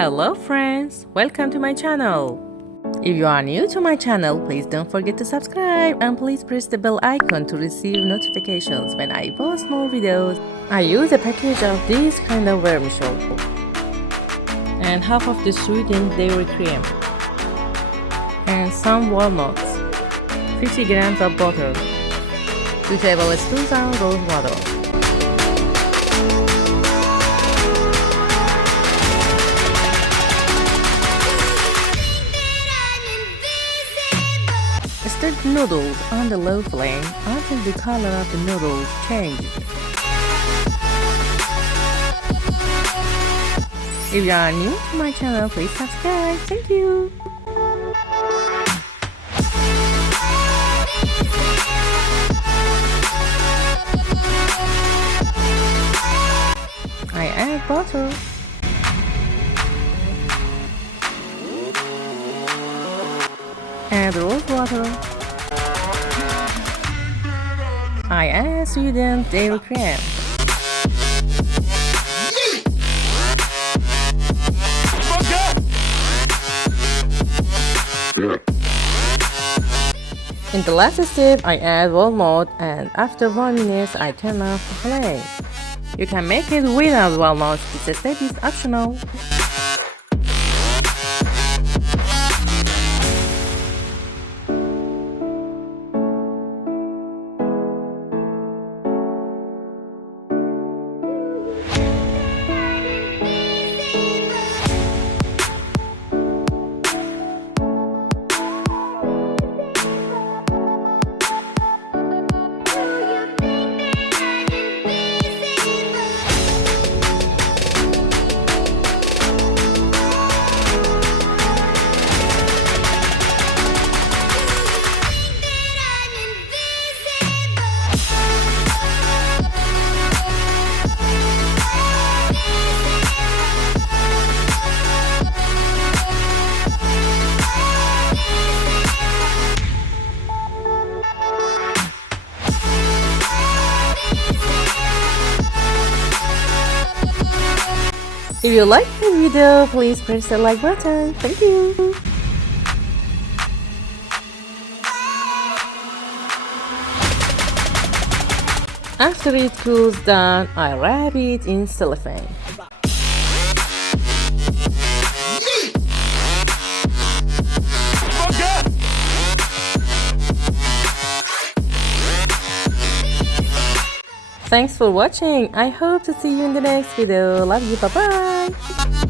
Hello friends, welcome to my channel. If you are new to my channel, please don't forget to subscribe and please press the bell icon to receive notifications when I post more videos. I use a package of this kind of vermicelli and half of the sweetened dairy cream and some walnuts, 50 grams of butter, 2 tablespoons of rose water. Stir the noodles on the low flame until the color of the noodles changes. If you are new to my channel, please subscribe. Thank you. I add butter. Add rose water. I add sweetened dairy cream. In the last step, I add walnut, and after 1 minute, I turn off the flame. You can make it without walnuts. This step is optional. If you like this video, please press the like button. Thank you. After it cools down, I wrap it in cellophane. Thanks for watching. I hope to see you in the next video. Love you. Bye bye.